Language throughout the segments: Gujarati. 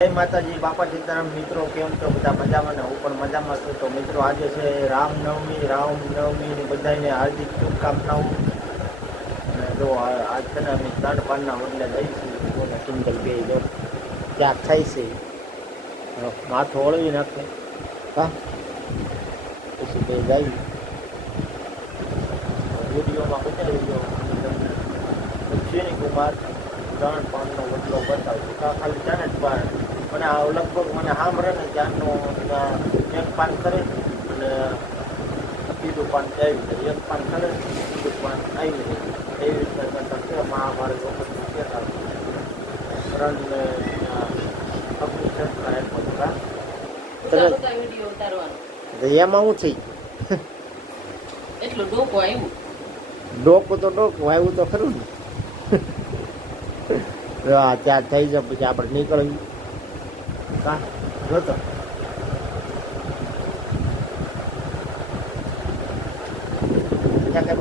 જય માતાજી બાપા સીતારામ મિત્રો, કેમ છો બધા મજામાં હું પણ મજામાં છું. તો મિત્રો, આજે છે રામનવમી રામનવમી બધાને હાર્દિક શુભકામનાઓ. અને જો આજ છે ને અમે ત્રણ પાનના બદલે જઈશું કિંજલ બે જો, ક્યાંક થાય છે. માથું ઓળવી નાખે. હા? પછી બે જાય. વિડીયોમાં બતાવી દો અશ્વિની કુમાર. ત્રણ પાનનો બદલો બતાવ્યો. કા ખાલી જાણે જ પાન. મને આ લગભગ મને સાંભળે ને ત્યાંનું એક પાન કરે અને બીજું પાન આવી જાય. એક પાન કરે બીજું પાન આવી જાય. એવી રીતે કરતા છે મહાભારત વખત કહેતા રણને અગ્નિ તા તો એમાં હું થઈ એટલું ડોકો આવ્યું. ડોકું તો ડોકું આવ્યું તો ખરું ને. ત્યાં થઈ જાય, પછી આપણે નીકળવી કા જો તો.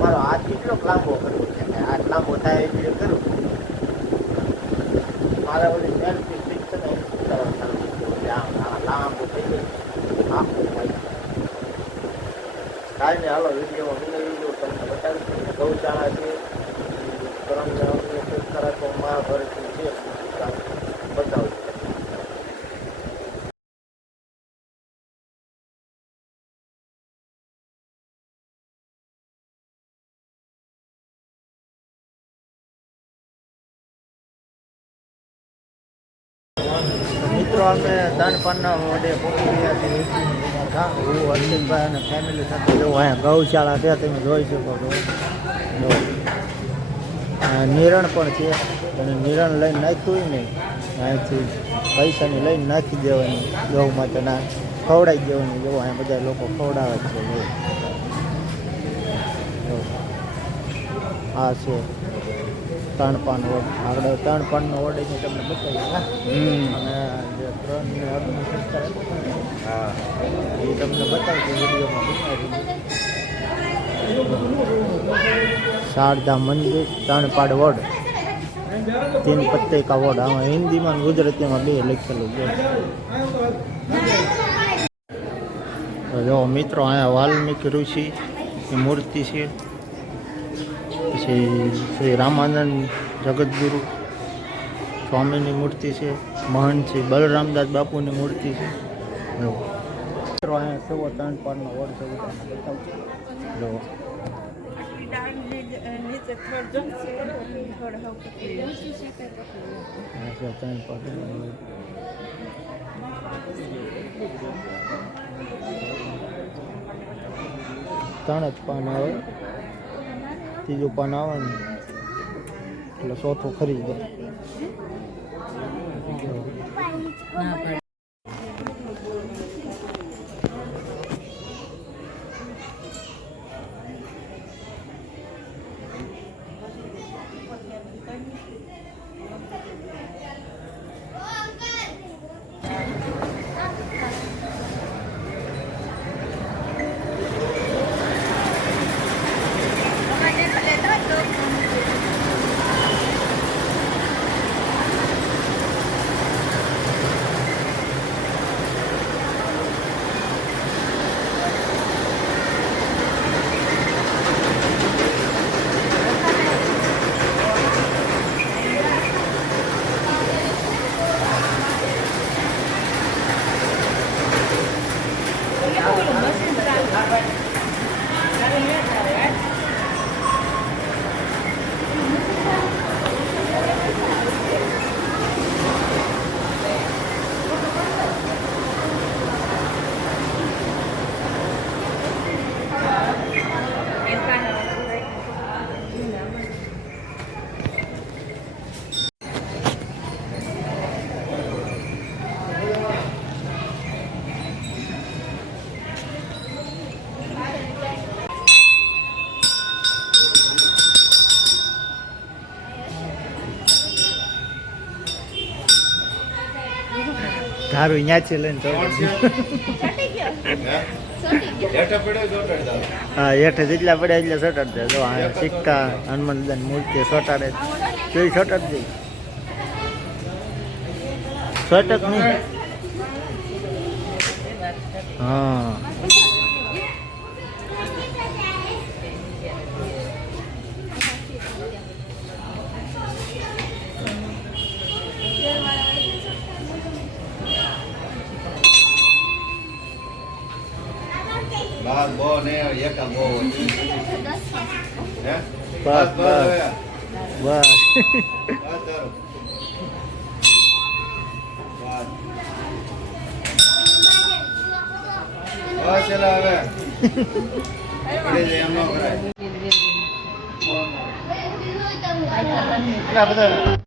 મારો હાથ કેટલો લાંબો કરવો છે લાંબો થાય એટલે કરું મારે ઓલી સેલ્ફી સ્ટિક છે એ લાંબો થઈ જાય આખું કાંઈ નહીં હાલો, વિડીયોમાં વીડિયો વીડિયો તમને બતાવીશ. કે ગૌશાળા છે. અમને સંસ્કાર તો મહાભારતની છે બતાવું મિત્રો, અમે દાન પાનના વડે પહોંચી ગયા છીએ. હા, હું હર્ષિતભાઈ અને ફેમિલી સાથે જવું. અહીંયા ગૌશાળા છે, તમે જોઈ શકો છો. જો. આ નિરણ પણ છે. અને નિરણ લઈને નાખ્યું નહીં ને અહીંથી પૈસાની લઈને નાખી દેવાની ગૌ માતાના ખવડાવી દેવાની. જો અહીંયા બધા લોકો ખવડાવે છે. આ છે ત્રણ પાન વડ. આપણે ત્રણ પાનનો વડ એને તમને બતાવી અને જે ત્રણ ને અગ્નિ સંસ્કાર આપ્યો એ તમને બતાવી દઉં વિડીયોમાં બતાવી શારદા મંદિર ત્રણ વોર્ડ તીન પત્તે કા વડ. આમાં હિન્દીમાં ગુજરાતીમાં બે લખેલું છે. જો મિત્રો, અહીંયા વાલ્મીકી ઋષિ મૂર્તિ છે. પછી શ્રી રામાનંદ જગદગુરુ સ્વામીની મૂર્તિ છે. મહંત શ્રી બલરામદાસ બાપુની મૂર્તિ છે. મિત્રો, અહીંયા સવો ત્રણ પાડનો વડ છે હું થોડ ત્રણ જ પાન આવે. ત્રીજું પાન આવે ને એટલે ચોથું ખરી જાય. ધારું અહીંયાથી લઈને હા, હેઠે જેટલા પડ્યા એટલા ચોટાડી દે જો, આ સિક્કા હનુમાન દાદાની મૂર્તિ સોટાડે જોઈ ચોટાડી દે છટક નહીં. હા. બાર બો ને એકા બો હે બસ, બસ. બસ બસ તારું. બસ. બસ ચાલો હવે પડી જાય એમ ન કરાય આ બધા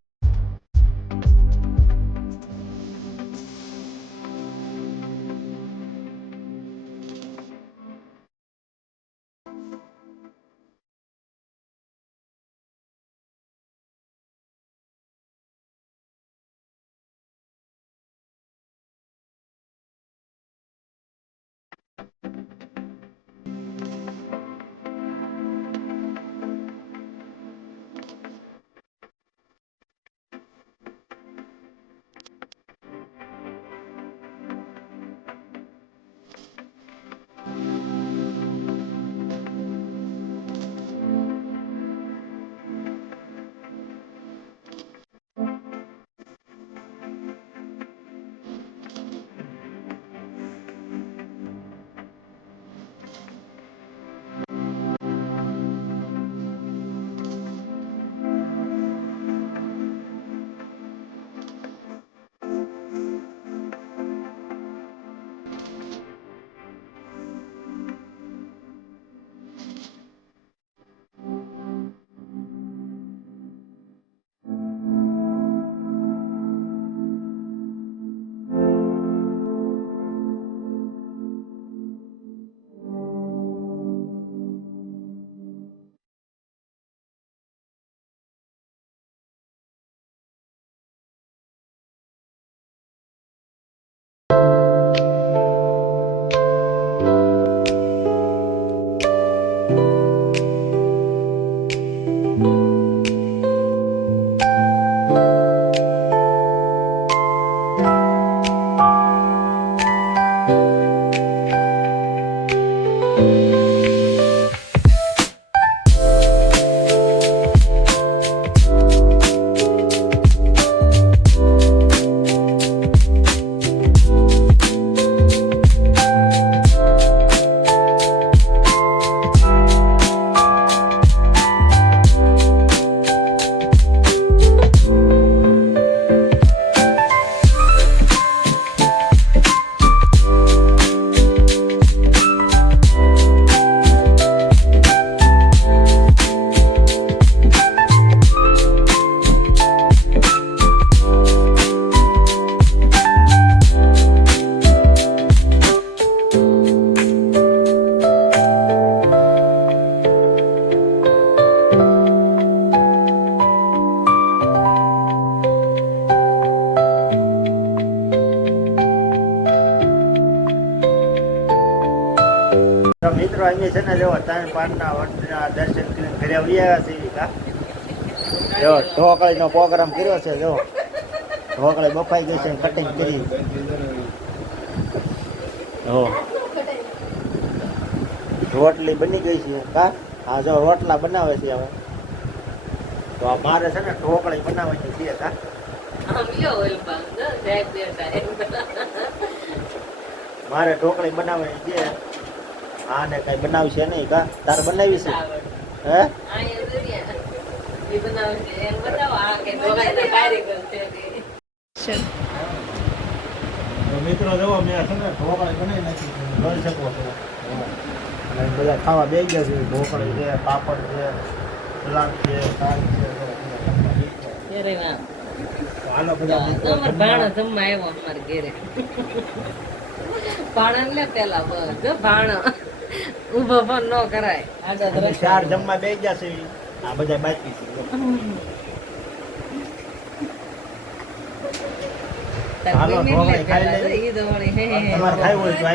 તો મિત્રો અમે છે ને જો, ત્રણ પાંચના વર્ષના દર્શન કરીને ઘરે આવી આવ્યા છીએ કા? જો, ઢોકળીનો પ્રોગ્રામ કર્યો છે, જો. ઢોકળી બફાઈ ગઈ છે કટિંગ કરી. હો રોટલી બની ગઈ છે, કા? હા જો રોટલા બનાવે છે હવે. તો આ મારે છે ને ઢોકળી બનાવવાની છે, કા. મારે ઢોકળી બનાવવાની છે. હા ને કઈ બનાવશે નહીં કા? તાર બનાવી છે? હે? આ એ દુનિયા. એ બનાવે છે, એમ બતાવો, આ કે ઢોકળીના કારીગર છે તે. ચાલ તો મિત્રો જુઓ મેં છે ને ઢોકળા બનાવી નાખી છે. શકો છો. અને બધા ખાવા બે ગયા છે. ઢોકળી છે પાપડ છે સલાડ છે શાક છે હાલો બધા જમવા આવ્યો અમારા ઘેરે. ભાણા લે પેલા બસ ભાણો. ઊભો પણ ન કરાય. ચાર જમવા બે ગયા છે આ બધા બાકી છે. હાલો, લે. તમારે ખાવું હોય તો